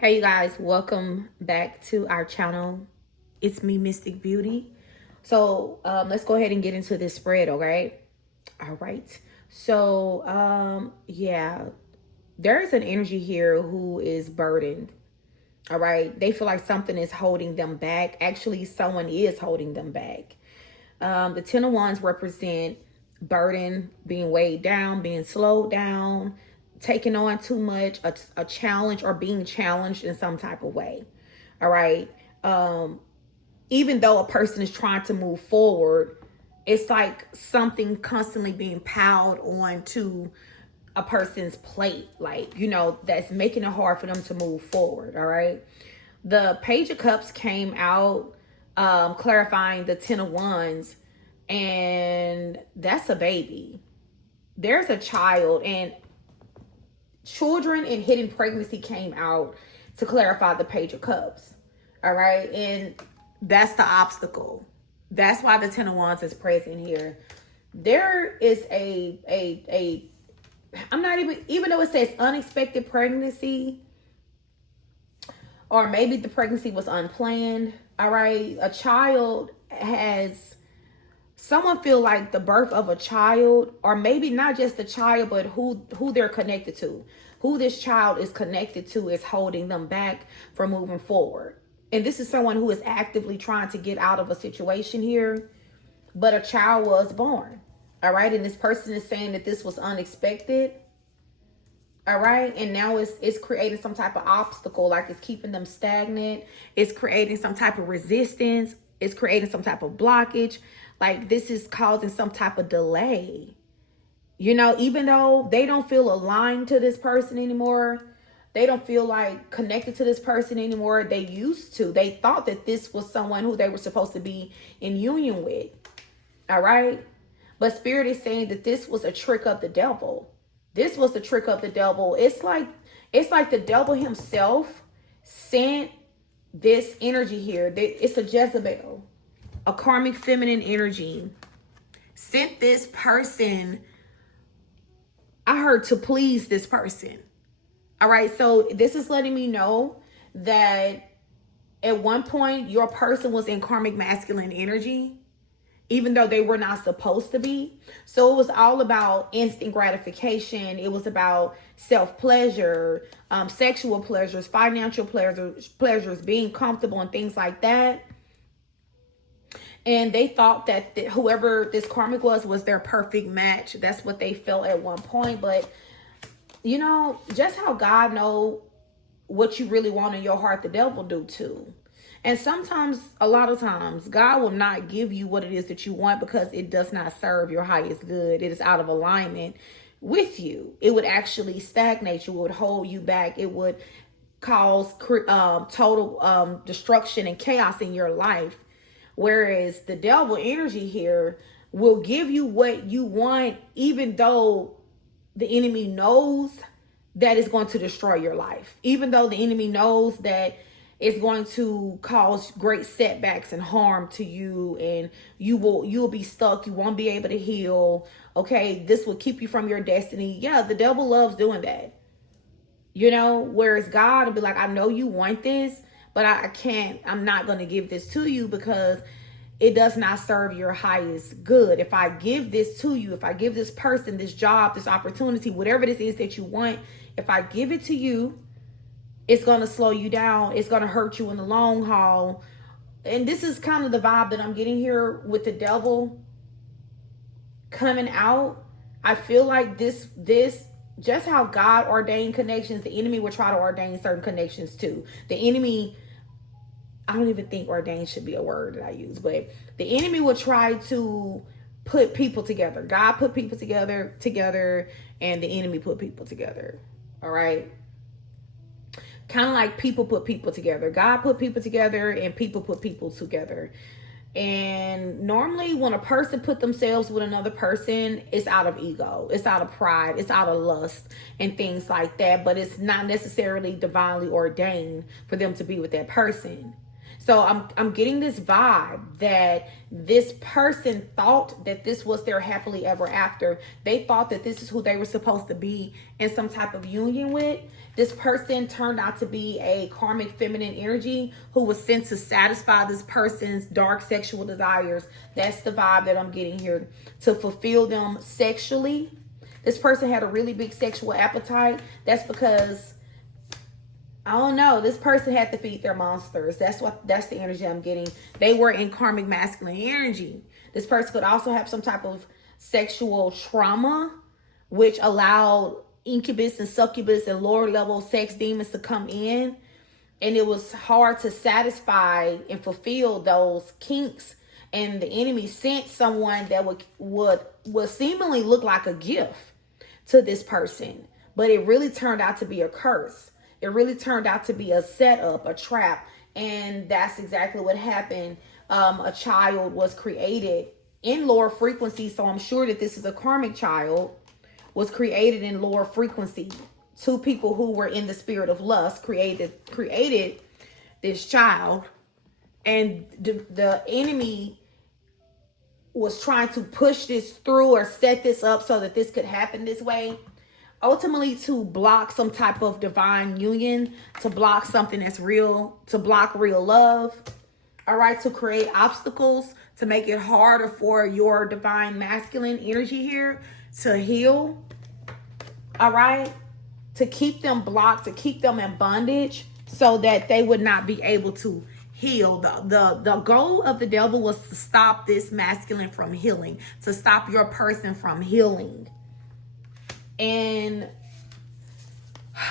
Hey you guys, welcome back to our channel. It's me, Mystic Beauty. So let's go ahead and get into this spread, okay? All right. So yeah, there's an energy here who is burdened. All right. They feel like something is holding them back. Actually, someone is holding them back. The Ten of Wands represent burden, being weighed down, being slowed down, taking on too much, a challenge, or being challenged in some type of way. All right. Even though a person is trying to move forward, it's like something constantly being piled onto a person's plate, like, that's making it hard for them to move forward. All right. The Page of Cups came out, clarifying the Ten of Wands, and that's a baby. There's a child, and children and hidden pregnancy came out to clarify the Page of Cups. All right. And that's the obstacle. That's why the Ten of Wands is present here. There is I'm not even though it says unexpected pregnancy, or maybe the pregnancy was unplanned. All right. A child has, someone feel like the birth of a child, or maybe not just the child, but who they're connected to, who this child is connected to, is holding them back from moving forward. And this is someone who is actively trying to get out of a situation here, but a child was born. All right. And this person is saying that this was unexpected. All right. And now it's creating some type of obstacle, like it's keeping them stagnant. It's creating some type of resistance. It's creating some type of blockage. Like this is causing some type of delay. Even though they don't feel aligned to this person anymore, they don't feel like connected to this person anymore. They used to. They thought that this was someone who they were supposed to be in union with. All right. But Spirit is saying that this was a trick of the devil. This was a trick of the devil. It's like the devil himself sent this energy here. It's a Jezebel, a karmic feminine energy, sent this person, I heard, to please this person. All right. So this is letting me know that at one point your person was in karmic masculine energy, even though they were not supposed to be. So it was all about instant gratification. It was about self-pleasure, sexual pleasures, financial pleasures, being comfortable and things like that. And they thought that whoever this karmic was their perfect match. That's what they felt at one point. But, just how God knows what you really want in your heart, the devil do too. And sometimes, a lot of times, God will not give you what it is that you want because it does not serve your highest good. It is out of alignment with you. It would actually stagnate you. It would hold you back. It would cause total destruction and chaos in your life. Whereas the devil energy here will give you what you want, even though the enemy knows that it's going to destroy your life. Even though the enemy knows that it's going to cause great setbacks and harm to you, and you'll be stuck. You won't be able to heal. Okay, this will keep you from your destiny. Yeah, the devil loves doing that. Whereas God will be like, I know you want this, but I can't. I'm not going to give this to you because it does not serve your highest good. If I give this to you, if I give this person, this job, this opportunity, whatever this is that you want, if I give it to you, it's going to slow you down. It's going to hurt you in the long haul. And this is kind of the vibe that I'm getting here with the devil coming out. I feel like this, just how God ordained connections, the enemy will try to ordain certain connections too. The enemy, I don't even think ordain should be a word that I use, but the enemy will try to put people together. God put people together, and the enemy put people together. All right. Kind of like people put people together. God put people together and people put people together. And normally when a person put themselves with another person, it's out of ego. It's out of pride. It's out of lust and things like that. But it's not necessarily divinely ordained for them to be with that person. So I'm getting this vibe that this person thought that this was their happily ever after. They thought that this is who they were supposed to be in some type of union with. This person turned out to be a karmic feminine energy who was sent to satisfy this person's dark sexual desires. That's the vibe that I'm getting here. To fulfill them sexually. This person had a really big sexual appetite. That's because, I don't know, this person had to feed their monsters. That's the energy I'm getting. They were in karmic masculine energy. This person could also have some type of sexual trauma, which allowed incubus and succubus and lower level sex demons to come in. And it was hard to satisfy and fulfill those kinks. And the enemy sent someone that would seemingly look like a gift to this person. But it really turned out to be a curse. It really turned out to be a setup, a trap. And that's exactly what happened. A child was created in lower frequency. So I'm sure that this is a karmic child, was created in lower frequency. Two people who were in the spirit of lust created this child. And the enemy was trying to push this through or set this up so that this could happen this way. Ultimately to block some type of divine union, to block something that's real, to block real love. All right, to create obstacles, to make it harder for your divine masculine energy here to heal. All right, to keep them blocked, to keep them in bondage so that they would not be able to heal. The goal of the devil was to stop this masculine from healing, to stop your person from healing. And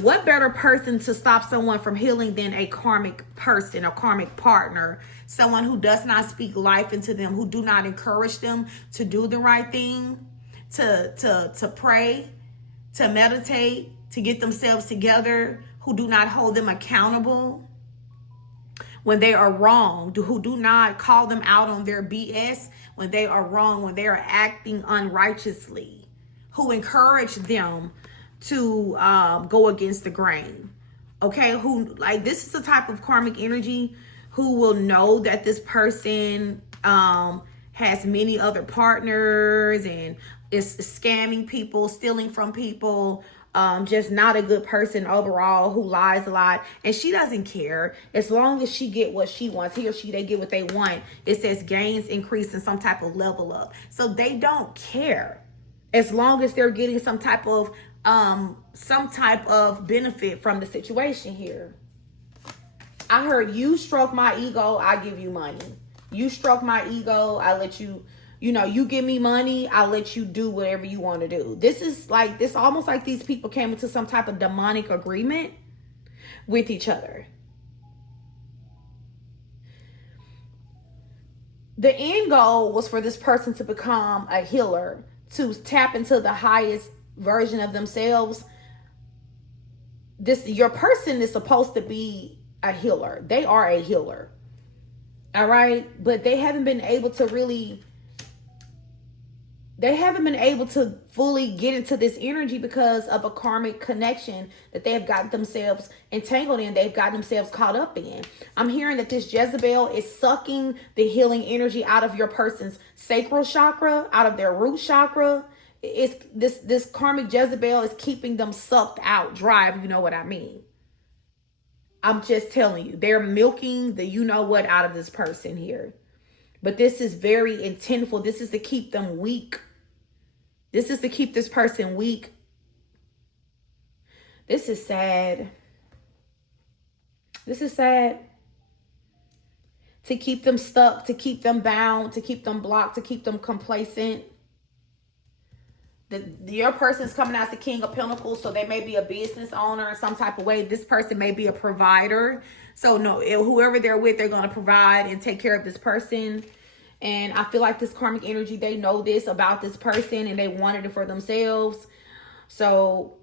what better person to stop someone from healing than a karmic person, a karmic partner, someone who does not speak life into them, who do not encourage them to do the right thing, to pray, to meditate, to get themselves together, who do not hold them accountable when they are wrong, who do not call them out on their BS when they are wrong, when they are acting unrighteously, who encourage them to go against the grain. Okay, who, like, this is the type of karmic energy who will know that this person has many other partners and is scamming people, stealing from people, just not a good person overall, who lies a lot. And she doesn't care. As long as she get what she wants, he or she, they get what they want. It says gains, increase, and some type of level up. So they don't care as long as they're getting some type of benefit from the situation here. I heard, you stroke my ego, I give you money. You stroke my ego, I let you, you give me money, I'll let you do whatever you want to do. This is like, this almost like these people came into some type of demonic agreement with each other. The end goal was for this person to become a healer, to tap into the highest version of themselves. Your person is supposed to be a healer. They are a healer. All right. But they haven't been able to fully get into this energy because of a karmic connection that they have gotten themselves entangled in. They've gotten themselves caught up in. I'm hearing that this Jezebel is sucking the healing energy out of your person's sacral chakra, out of their root chakra. It's this karmic Jezebel is keeping them sucked out dry, if you know what I mean. I'm just telling you, they're milking the you-know-what out of this person here. But this is very intentful. This is to keep them weak. This is to keep this person weak. This is sad. This is sad. To keep them stuck, to keep them bound, to keep them blocked, to keep them complacent. Your person is coming out as the King of Pentacles, so they may be a business owner in some type of way. This person may be a provider. So no, whoever they're with, they're going to provide and take care of this person. And I feel like this karmic energy, they know this about this person and they wanted it for themselves. So,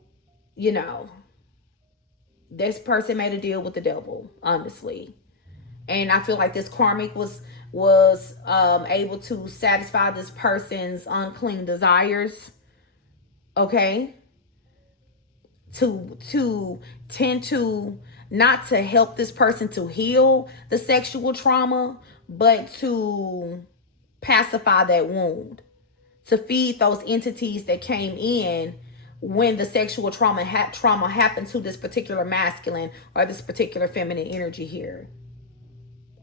this person made a deal with the devil, honestly. And I feel like this karmic was able to satisfy this person's unclean desires. Okay, to tend to not to help this person to heal the sexual trauma, but to pacify that wound, to feed those entities that came in when the sexual trauma happened to this particular masculine or this particular feminine energy here.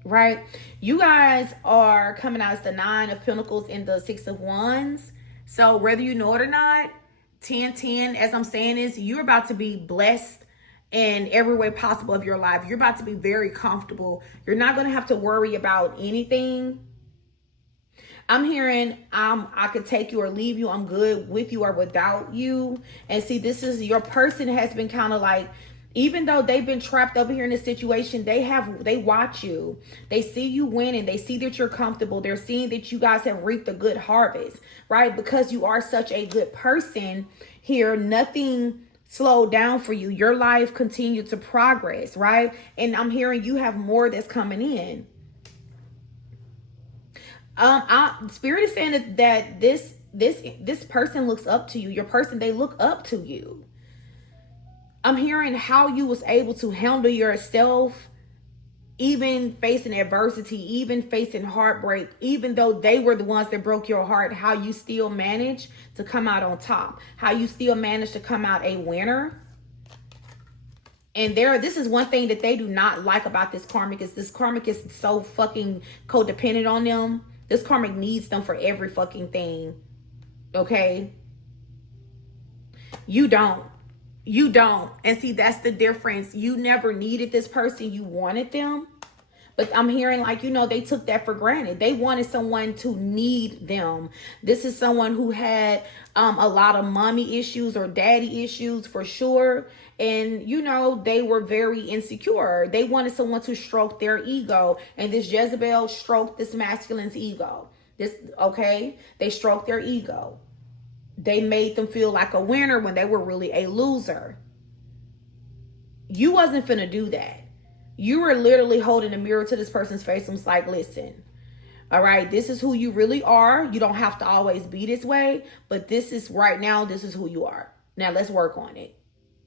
Right? You guys are coming out as the 9 of Pentacles and the 6 of Wands. So whether you know it or not, 10-10, as I'm saying, is you're about to be blessed in every way possible of your life. You're about to be very comfortable. You're not going to have to worry about anything. I'm hearing I could take you or leave you. I'm good with you or without you. And see, this is your person has been kind of like, even though they've been trapped over here in this situation, they watch you. They see you winning. They see that you're comfortable. They're seeing that you guys have reaped a good harvest, right? Because you are such a good person here, nothing slowed down for you. Your life continued to progress, right? And I'm hearing you have more that's coming in. Spirit is saying that this person looks up to you. Your person, they look up to you. I'm hearing how you was able to handle yourself, even facing adversity, even facing heartbreak, even though they were the ones that broke your heart, how you still managed to come out on top, how you still managed to come out a winner. And this is one thing that they do not like about this karmic is so fucking codependent on them. This karmic needs them for every fucking thing. Okay? You don't. You don't. And see, that's the difference. You never needed this person. You wanted them. But I'm hearing like, they took that for granted. They wanted someone to need them. This is someone who had a lot of mommy issues or daddy issues for sure. And, they were very insecure. They wanted someone to stroke their ego. And this Jezebel stroked this masculine's ego. They stroked their ego. They made them feel like a winner when they were really a loser. You wasn't finna do that. You were literally holding a mirror to this person's face and was like, listen, all right, this is who you really are. You don't have to always be this way, but this is who you are. Now let's work on it.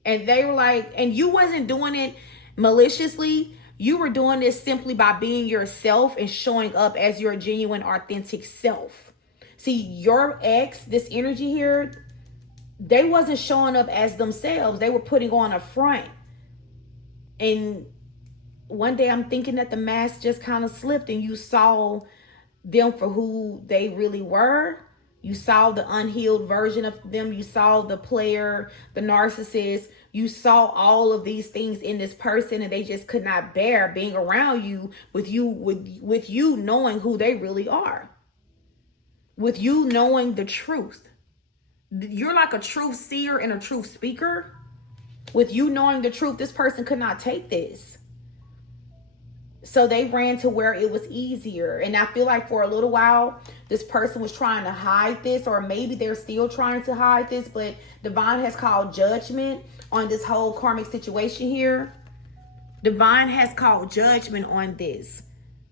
And they were like, and you wasn't doing it maliciously. You were doing this simply by being yourself and showing up as your genuine, authentic self. See, your ex, this energy here, they wasn't showing up as themselves. They were putting on a front. And one day I'm thinking that the mask just kind of slipped and you saw them for who they really were. You saw the unhealed version of them. You saw the player, the narcissist. You saw all of these things in this person and they just could not bear being around you with you knowing who they really are. With you knowing the truth. You're like a truth seer and a truth speaker. With you knowing the truth, this person could not take this. So they ran to where it was easier. And I feel like for a little while, this person was trying to hide this, or maybe they're still trying to hide this, but Divine has called judgment on this whole karmic situation here. Divine has called judgment on this.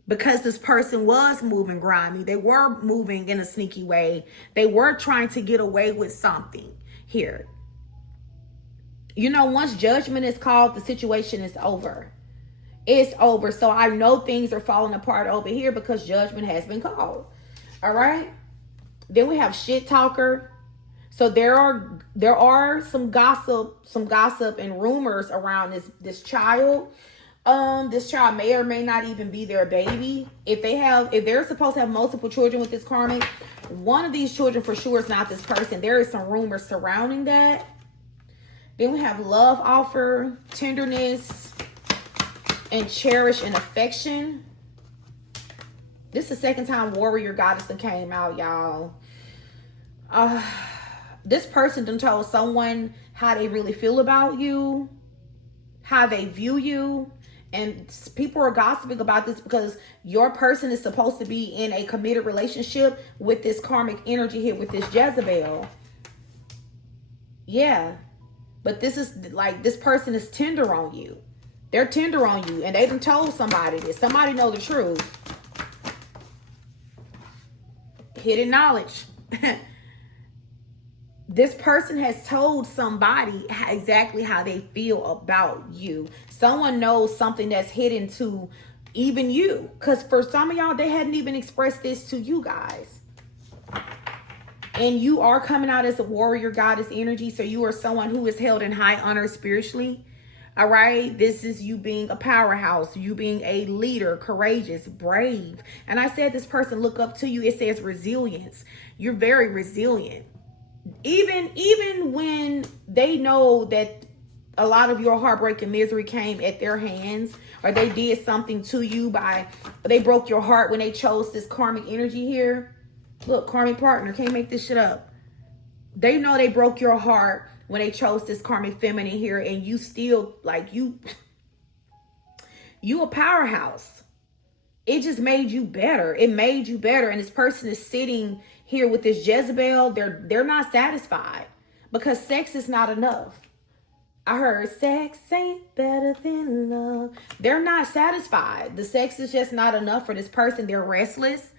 Because this person was moving grimy. They were moving in a sneaky way. They were trying to get away with something here. Once judgment is called, the situation is over. It's over. So I know things are falling apart over here because judgment has been called. All right. Then we have shit talker. So there are some gossip and rumors around this child. This child may or may not even be their baby. If they're supposed to have multiple children with this karmic, one of these children for sure is not this person. There is some rumors surrounding that. Then we have love offer, tenderness, and cherish and affection. This is the second time warrior goddess that came out, y'all. This person done told someone how they really feel about you, how they view you. And people are gossiping about this because your person is supposed to be in a committed relationship with this karmic energy here with this Jezebel. Yeah. But this person is tender on you. They're tender on you. And they done told somebody this. Somebody know the truth. Hidden knowledge. this person has told somebody exactly how they feel about you. Someone knows something that's hidden to even you. Because for some of y'all, they hadn't even expressed this to you guys. And you are coming out as a warrior goddess energy. So you are someone who is held in high honor spiritually. All right. This is you being a powerhouse, you being a leader, courageous, brave. And I said this person look up to you. It says resilience. You're very resilient. Even when they know that a lot of your heartbreak and misery came at their hands, or they did something to you they broke your heart when they chose this karmic energy here. Look, karmic partner, can't make this shit up. They know they broke your heart when they chose this karmic feminine here, and you still, like, you a powerhouse. It just made you better. It made you better. And this person is sitting here with this Jezebel. They're not satisfied because sex is not enough. I heard sex ain't better than love. They're not satisfied. The sex is just not enough for this person. They're restless.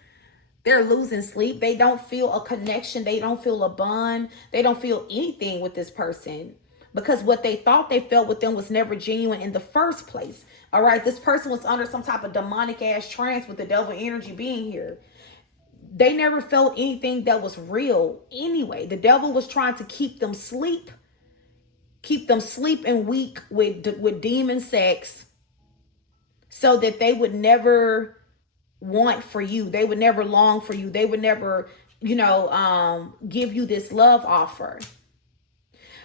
They're losing sleep. They don't feel a connection. They don't feel a bond. They don't feel anything with this person because what they thought they felt with them was never genuine in the first place. All right. This person was under some type of demonic ass trance with the devil energy being here. They never felt anything that was real anyway. The devil was trying to keep them asleep and weak with demon sex so that they would never want for you. They would never long for you. They would never, give you this love offer.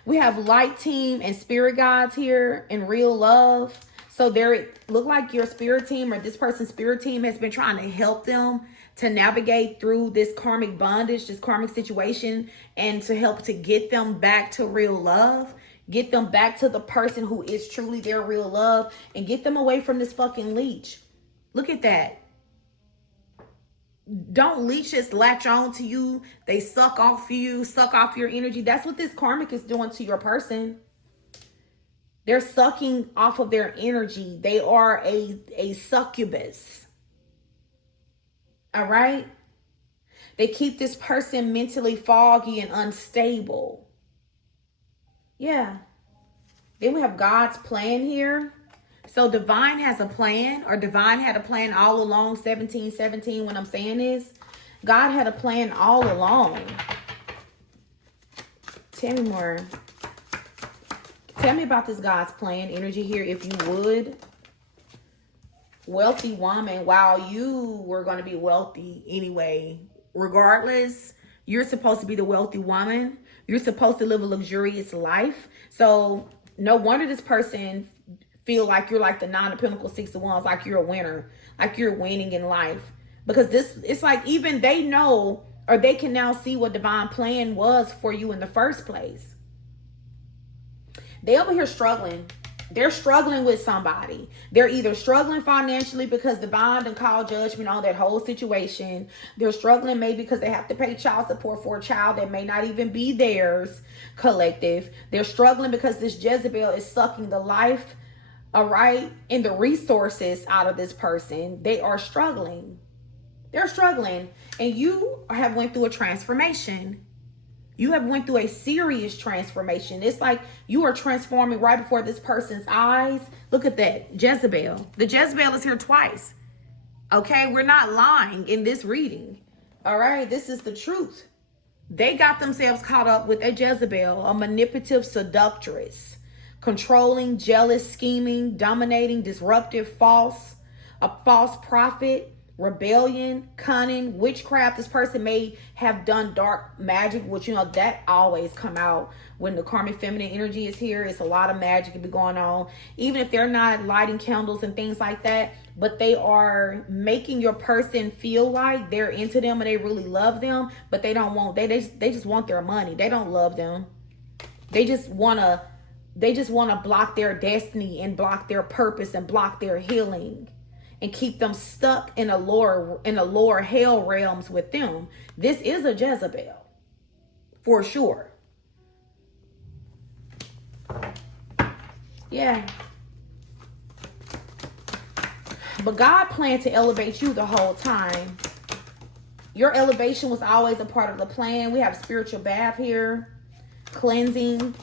We have light team and spirit guides here in real love. So there look like your spirit team or this person's spirit team has been trying to help them to navigate through this karmic bondage, this karmic situation, and to help to get them back to real love. Get them back to the person who is truly their real love and get them away from this fucking leech. Look at that. Don't leeches latch on to you. They suck off you, suck off your energy. That's what this karmic is doing to your person. They're sucking off of their energy. They are a succubus. All right? They keep this person mentally foggy and unstable. Yeah. Then we have God's plan here. So divine has a plan, or divine had a plan all along. 1717, when I'm saying this, God had a plan all along. Tell me more. Tell me about this God's plan energy here, if you would. Wealthy woman. Wow, you were going to be wealthy anyway. Regardless, you're supposed to be the wealthy woman. You're supposed to live a luxurious life. So no wonder this person feel like you're like the 9 of Pentacles, 6 of Wands, like you're a winner, like you're winning in life. Because it's like even they know, or they can now see what divine plan was for you in the first place. They over here struggling. They're struggling with somebody. They're either struggling financially because divine done called judgment on that whole situation. They're struggling maybe because they have to pay child support for a child that may not even be theirs, collective. They're struggling because this Jezebel is sucking the life, all right, and the resources out of this person. They are struggling. They're struggling. And you have went through a transformation. You have went through a serious transformation. It's like you are transforming right before this person's eyes. Look at that. Jezebel. The Jezebel is here twice. Okay, we're not lying in this reading. All right, this is the truth. They got themselves caught up with a Jezebel, a manipulative seductress, controlling, jealous, scheming, dominating, disruptive, a false prophet, rebellion, cunning, witchcraft. This person may have done dark magic, which, that always come out when the karmic feminine energy is here. It's a lot of magic to be going on, even if they're not lighting candles and things like that, but they are making your person feel like they're into them and they really love them, but they don't want, they just want their money. They don't love them. They just want to block their destiny and block their purpose and block their healing and keep them stuck in a lower hell realms with them. This is a Jezebel, for sure. Yeah. But God planned to elevate you the whole time. Your elevation was always a part of the plan. We have spiritual bath here. cleansing.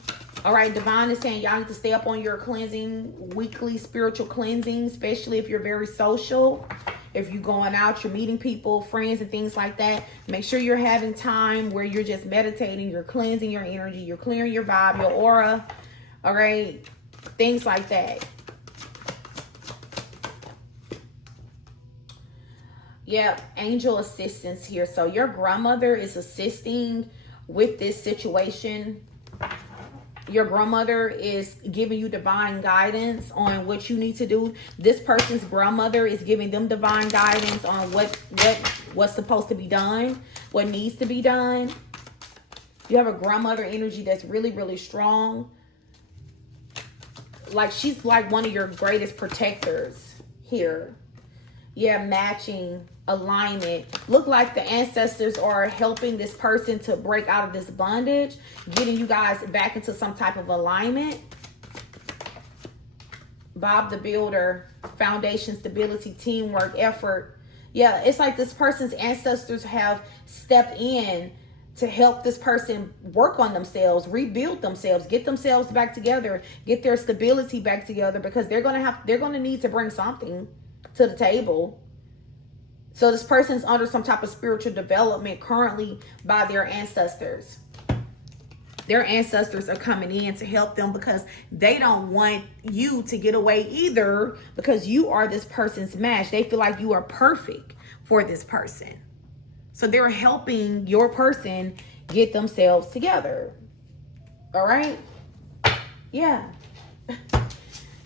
All right, divine is saying y'all need to stay up on your cleansing, weekly spiritual cleansing, especially if you're very social. If you're going out, you're meeting people, friends, and things like that. Make sure you're having time where you're just meditating, you're cleansing your energy, you're clearing your vibe, your aura. All right, things like that. Yep, angel assistance here. So your grandmother is assisting with this situation. Your grandmother is giving you divine guidance on what you need to do. This person's grandmother is giving them divine guidance on what's supposed to be done, what needs to be done. You have a grandmother energy that's really, really strong. Like she's like one of your greatest protectors here. Yeah, matching, alignment. Look like the ancestors are helping this person to break out of this bondage, getting you guys back into some type of alignment. Bob the Builder, foundation, stability, teamwork, effort. Yeah, it's like this person's ancestors have stepped in to help this person work on themselves, rebuild themselves, get themselves back together, get their stability back together, because they're gonna need to bring something to the table. So this person's under some type of spiritual development currently by their ancestors. Their ancestors are coming in to help them because they don't want you to get away either, because you are this person's match. They feel like you are perfect for this person. So they're helping your person get themselves together. All right? Yeah.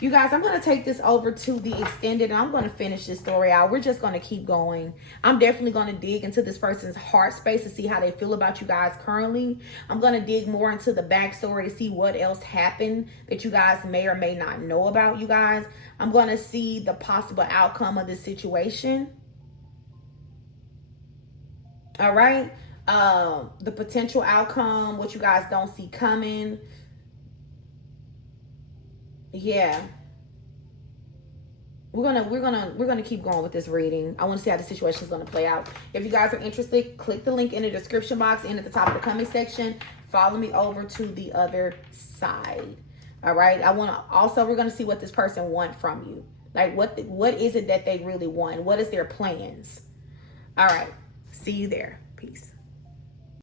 You guys, I'm going to take this over to the extended, and I'm going to finish this story out. We're just going to keep going. I'm definitely going to dig into this person's heart space to see how they feel about you guys currently. I'm going to dig more into the backstory to see what else happened that you guys may or may not know about, you guys. I'm going to see the possible outcome of this situation. All right. The potential outcome, what you guys don't see coming. Yeah, we're gonna keep going with this reading. I want to see how the situation is gonna play out. If you guys are interested, click the link in the description box and at the top of the comment section. Follow me over to the other side. All right. We're gonna see what this person wants from you. Like what is it that they really want? What is their plans? All right. See you there. Peace.